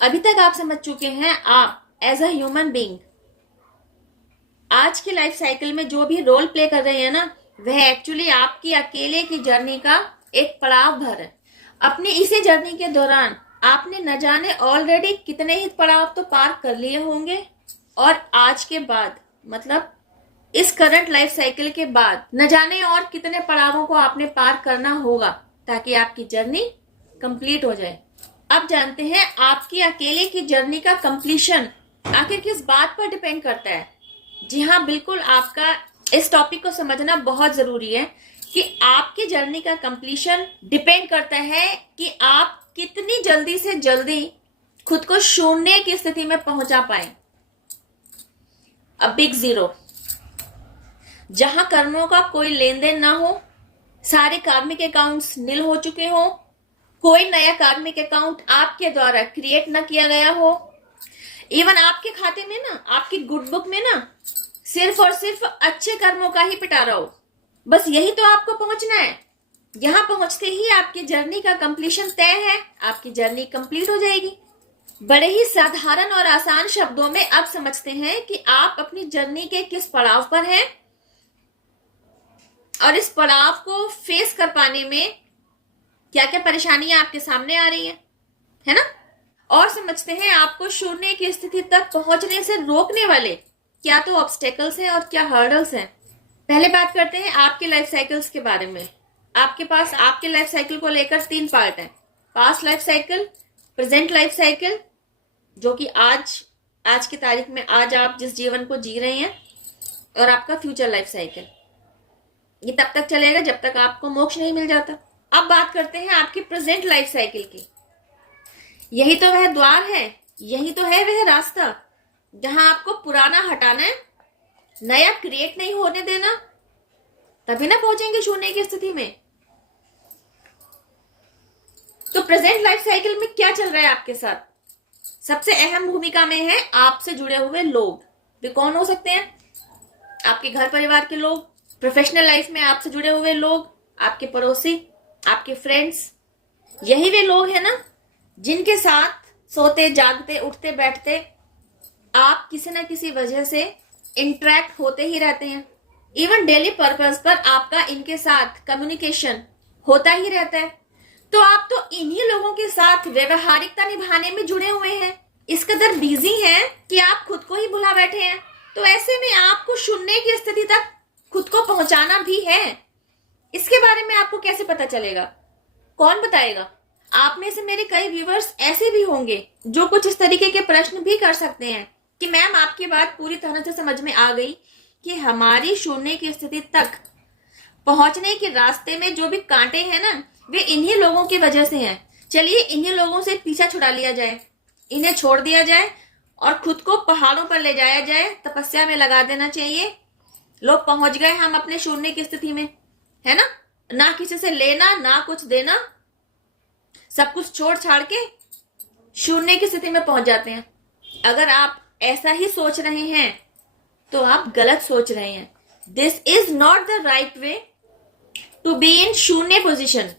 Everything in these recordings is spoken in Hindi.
अभी तक आप समझ चुके हैं आप एज अ ह्यूमन बीइंग आज की लाइफ साइकिल में जो भी रोल प्ले कर रहे हैं ना, वह एक्चुअली आपकी अकेले की जर्नी का एक पड़ाव भर है। अपनी इसी जर्नी के दौरान आपने न जाने ऑलरेडी कितने ही पड़ाव तो पार कर लिए होंगे, और आज के बाद मतलब इस करंट लाइफ साइकिल के बाद न जाने और कितने पड़ावों को आपने पार करना होगा ताकि आपकी जर्नी कंप्लीट हो जाए। अब जानते हैं आपकी अकेले की जर्नी का कंप्लीशन आखिर किस बात पर डिपेंड करता है। जी हाँ, बिल्कुल, आपका इस टॉपिक को समझना बहुत जरूरी है कि आपकी जर्नी का कंप्लीशन डिपेंड करता है कि आप कितनी जल्दी से जल्दी खुद को शून्य की स्थिति में पहुंचा पाए। अ बिग जीरो, जहां कर्मों का कोई लेन देन ना हो, सारे कार्मिक अकाउंट्स नील हो चुके हो, कोई नया कार्मिक अकाउंट आपके द्वारा क्रिएट ना किया गया हो, इवन आपके खाते में ना, आपकी गुड बुक में ना सिर्फ और सिर्फ अच्छे कर्मों का ही पिटारा हो। बस यही तो आपको पहुंचना है। यहां पहुंचते ही आपकी जर्नी का कंप्लीशन तय है, आपकी जर्नी कंप्लीट हो जाएगी। बड़े ही साधारण और आसान शब्दों में अब समझते हैं कि आप अपनी जर्नी के किस पड़ाव पर हैं और इस पड़ाव को फेस कर पाने में क्या क्या परेशानियां आपके सामने आ रही हैं, है ना। और समझते हैं आपको शून्य की स्थिति तक पहुंचने से रोकने वाले क्या तो ऑब्स्टेकल्स हैं और क्या हर्डल्स हैं। पहले बात करते हैं आपके लाइफ साइकिल्स के बारे में। आपके पास आपके लाइफ साइकिल को लेकर 3 पार्ट हैं। Past life cycle, present life cycle, जो कि आज की तारीख में आज आप जिस जीवन को जी रहे हैं, और आपका फ्यूचर लाइफ साइकिल। ये तब तक चलेगा जब तक आपको मोक्ष नहीं मिल जाता। अब बात करते हैं आपकी प्रेजेंट लाइफ साइकिल की। यही तो वह द्वार है, यही तो है वह रास्ता जहां आपको पुराना हटाना है, नया क्रिएट नहीं होने देना, तभी ना पहुंचेंगे शून्य की स्थिति में। तो प्रेजेंट लाइफ साइकिल में क्या चल रहा है आपके साथ? सबसे अहम भूमिका में है आपसे जुड़े हुए लोग। वे कौन हो सकते हैं? आपके घर परिवार के लोग, प्रोफेशनल लाइफ में आपसे जुड़े हुए लोग, आपके पड़ोसी, आपके फ्रेंड्स। यही वे लोग हैं ना जिनके साथ सोते जागते उठते बैठते आप किसी ना किसी वजह से इंटरेक्ट होते ही रहते हैं। इवन डेली पर्पस पर आपका इनके साथ कम्युनिकेशन होता ही रहता है। तो आप तो इन्हीं लोगों के साथ व्यवहारिकता निभाने में जुड़े हुए हैं, इस कदर बिजी हैं कि आप खुद को ही भुला बैठे हैं। तो ऐसे में आपको शून्य की स्थिति तक खुद को पहुंचाना भी है। इसके बारे में आपको कैसे पता चलेगा? कौन बताएगा? आप में से मेरे कई व्यूवर्स ऐसे भी होंगे जो कुछ इस तरीके के प्रश्न भी कर सकते हैं कि मैम, आपकी बात पूरी तरह से समझ में आ गई कि हमारी शून्य की स्थिति तक पहुंचने के रास्ते में जो भी कांटे हैं ना, वे इन्हीं लोगों की वजह से हैं। चलिए इन्हीं लोगों से पीछा छुड़ा लिया जाए, इन्हें छोड़ दिया जाए और खुद को पहाड़ों पर ले जाया जाए, तपस्या में लगा देना चाहिए। लोग पहुंच गए हम अपने शून्य की स्थिति में, है ना। ना किसी से लेना ना कुछ देना, सब कुछ छोड़ छाड़ के शून्य की स्थिति में पहुंच जाते हैं। अगर आप ऐसा ही सोच रहे हैं तो आप गलत सोच रहे हैं। This is not the right way to be in शून्य पोजिशन।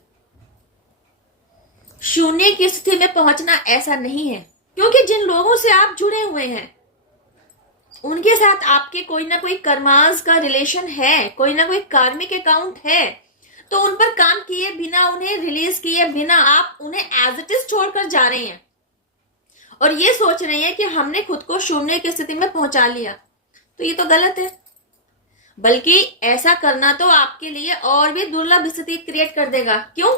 शून्य की स्थिति में पहुंचना ऐसा नहीं है, क्योंकि जिन लोगों से आप जुड़े हुए हैं उनके साथ आपके कोई ना कोई कर्मास का रिलेशन है, कोई ना कोई कार्मिक अकाउंट है। तो उन पर काम किए बिना, उन्हें रिलीज किए बिना आप उन्हें एज इट इज छोड़कर जा रहे हैं और ये सोच रहे हैं कि हमने खुद को शून्य की स्थिति में पहुंचा लिया। तो ये तो गलत है। बल्कि ऐसा करना तो आपके लिए और भी दुर्लभ स्थिति क्रिएट कर देगा। क्यों?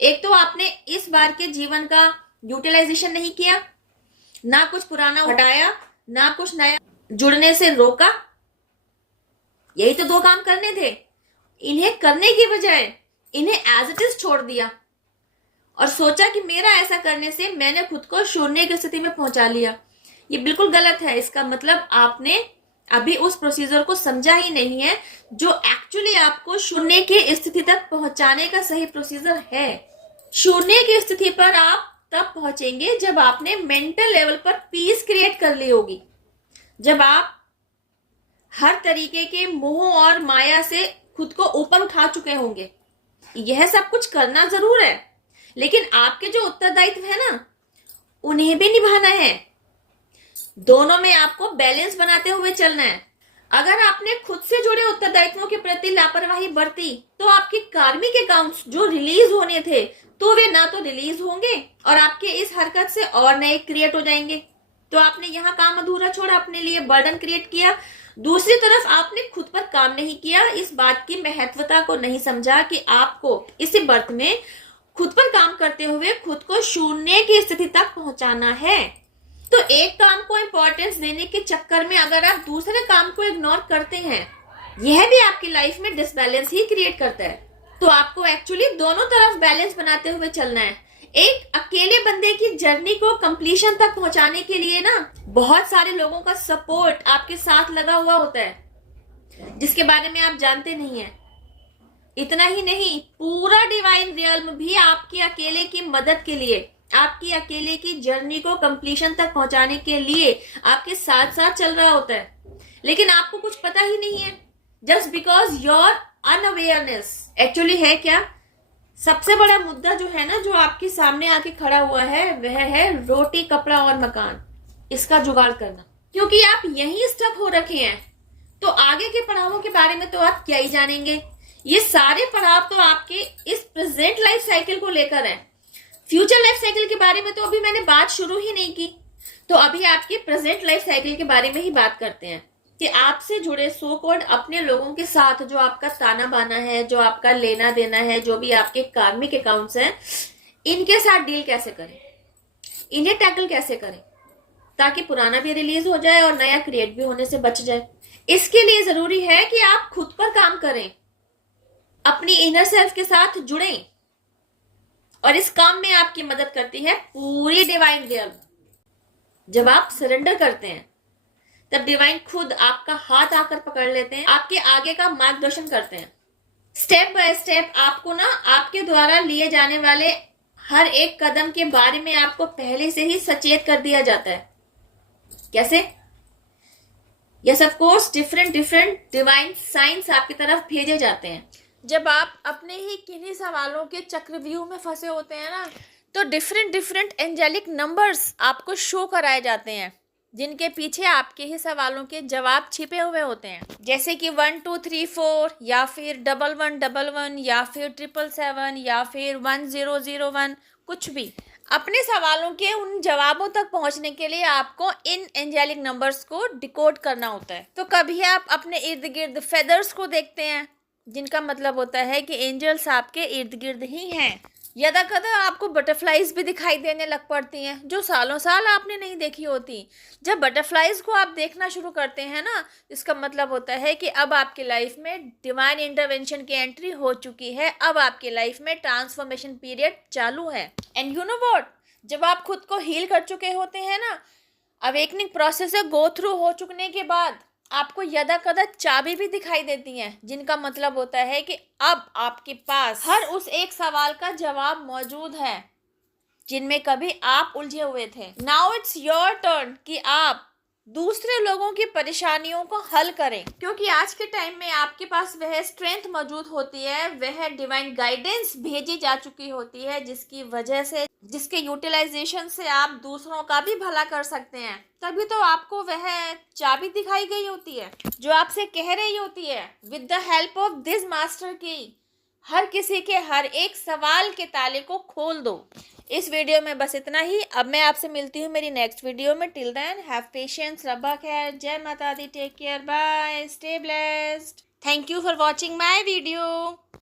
एक तो आपने इस बार के जीवन का यूटिलाइजेशन नहीं किया, ना कुछ पुराना हटाया, ना कुछ नया जुड़ने से रोका। यही तो 2 काम करने थे। इन्हें करने की बजाय इन्हें एज इट इज छोड़ दिया और सोचा कि मेरा ऐसा करने से मैंने खुद को शून्य की स्थिति में पहुंचा लिया। ये बिल्कुल गलत है। इसका मतलब आपने अभी उस प्रोसीजर को समझा ही नहीं है जो एक्चुअली आपको शून्य की स्थिति तक पहुंचाने का सही प्रोसीजर है। शून्य की स्थिति पर आप तब पहुंचेंगे जब आपने मेंटल लेवल पर पीस क्रिएट कर ली होगी, जब आप हर तरीके के मोह और माया से खुद को ऊपर उठा चुके होंगे। यह सब कुछ करना जरूर है, लेकिन आपके जो उत्तरदायित्व है ना, उन्हें भी निभाना है। दोनों में आपको बैलेंस बनाते हुए चलना है। अगर आपने खुद से जुड़े उत्तरदायित्वों के प्रति लापरवाही बरती तो आपके कार्मिक अकाउंट्स जो रिलीज होने थे तो वे ना तो रिलीज होंगे और आपके इस हरकत से और नए क्रिएट हो जाएंगे। तो आपने यहाँ काम अधूरा छोड़ा, अपने लिए बर्डन क्रिएट किया। दूसरी तरफ आपने खुद पर काम नहीं किया, इस बात की महत्वता को नहीं समझा कि आपको इसी बर्थ में खुद पर काम करते हुए खुद को शून्य की स्थिति तक पहुंचाना है। तो एक काम को इंपॉर्टेंस देने के चक्कर में अगर आप दूसरे काम को इग्नोर करते हैं, यह भी आपकी लाइफ में डिसबैलेंस ही क्रिएट करता है। तो आपको एक्चुअली दोनों तरफ बैलेंस बनाते हुए चलना है। एक अकेले बंदे की जर्नी को कंप्लीशन तक पहुंचाने के लिए ना बहुत सारे लोगों का सपोर्ट आपके साथ लगा हुआ होता है, जिसके बारे में आप जानते नहीं है। इतना ही नहीं, पूरा डिवाइन रियल्म भी आपकी अकेले की मदद के लिए, आपकी अकेले की जर्नी को कंप्लीशन तक पहुंचाने के लिए आपके साथ साथ चल रहा होता है, लेकिन आपको कुछ पता ही नहीं है, just because your unawareness. Actually है क्या, सबसे बड़ा मुद्दा जो है ना, जो आपके सामने आके खड़ा हुआ है, वह है रोटी, कपड़ा और मकान, इसका जुगाड़ करना। क्योंकि आप यहीं स्टक हो रखे हैं, तो आगे के पड़ावों के बारे में तो आप क्या ही जानेंगे। ये सारे पड़ाव तो आपके इस प्रेजेंट लाइफ साइकिल को लेकर है। फ्यूचर लाइफ साइकिल के बारे में तो अभी मैंने बात शुरू ही नहीं की। तो अभी आपके प्रेजेंट लाइफ साइकिल के बारे में ही बात करते हैं कि आपसे जुड़े सो कॉल्ड अपने लोगों के साथ जो आपका ताना बाना है, जो आपका लेना देना है, जो भी आपके कार्मिक अकाउंट्स हैं, इनके साथ डील कैसे करें, इन्हें टैकल कैसे करें, ताकि पुराना भी रिलीज हो जाए और नया क्रिएट भी होने से बच जाए। इसके लिए जरूरी है कि आप खुद पर काम करें, अपनी इनर सेल्फ के साथ जुड़ें, और इस काम में आपकी मदद करती है पूरी डिवाइन रियल्म। जब आप सरेंडर करते हैं तब डिवाइन खुद आपका हाथ आकर पकड़ लेते हैं, आपके आगे का मार्गदर्शन करते हैं। स्टेप बाय स्टेप आपको ना आपके द्वारा लिए जाने वाले हर एक कदम के बारे में आपको पहले से ही सचेत कर दिया जाता है। कैसे? Yes of course, different divine science आपकी तरफ भेजे जाते हैं। जब आप अपने ही किन्हीं सवालों के चक्रव्यूह में फंसे होते हैं ना, तो डिफरेंट एंजेलिक नंबर्स आपको शो कराए जाते हैं, जिनके पीछे आपके ही सवालों के जवाब छिपे हुए होते हैं। जैसे कि 1 2 3 4 या फिर 1111 या फिर 777 या फिर 1001, कुछ भी। अपने सवालों के उन जवाबों तक पहुंचने के लिए आपको इन एंजेलिक नंबर्स को डिकोड करना होता है। तो कभी आप अपने इर्द गिर्द फेदर्स को देखते हैं, जिनका मतलब होता है कि एंजल्स आपके इर्द गिर्द ही हैं। यदा कदा आपको बटरफ्लाइज भी दिखाई देने लग पड़ती हैं, जो सालों साल आपने नहीं देखी होती। जब बटरफ्लाइज को आप देखना शुरू करते हैं ना, इसका मतलब होता है कि अब आपकी लाइफ में डिवाइन इंटरवेंशन की एंट्री हो चुकी है। अब आपकी लाइफ में ट्रांसफॉर्मेशन पीरियड चालू है। एंड यू नो व्हाट, जब आप खुद को हील कर चुके होते हैं ना, अवेकनिंग प्रोसेस से गो थ्रू हो चुकने के बाद आपको यदा कदा चाबी भी दिखाई देती हैं, जिनका मतलब होता है कि अब आपके पास हर उस एक सवाल का जवाब मौजूद है जिनमें कभी आप उलझे हुए थे। नाउ इट्स योर टर्न कि आप दूसरे लोगों की परेशानियों को हल करें, क्योंकि आज के टाइम में आपके पास वह स्ट्रेंथ मौजूद होती है, वह डिवाइन गाइडेंस भेजी जा चुकी होती है, जिसकी वजह से, जिसके यूटिलाइजेशन से आप दूसरों का भी भला कर सकते हैं। तभी तो आपको वह चाबी दिखाई गई होती है जो आपसे कह रही होती है, with the help of this master की हर किसी के हर एक सवाल के ताले को खोल दो। इस वीडियो में बस इतना ही। अब मैं आपसे मिलती हूँ मेरी नेक्स्ट वीडियो में। टिल देन हैव पेशेंस, रब्बा खैर, जय माता दी, take care, bye, stay blessed. Thank you for watching my video.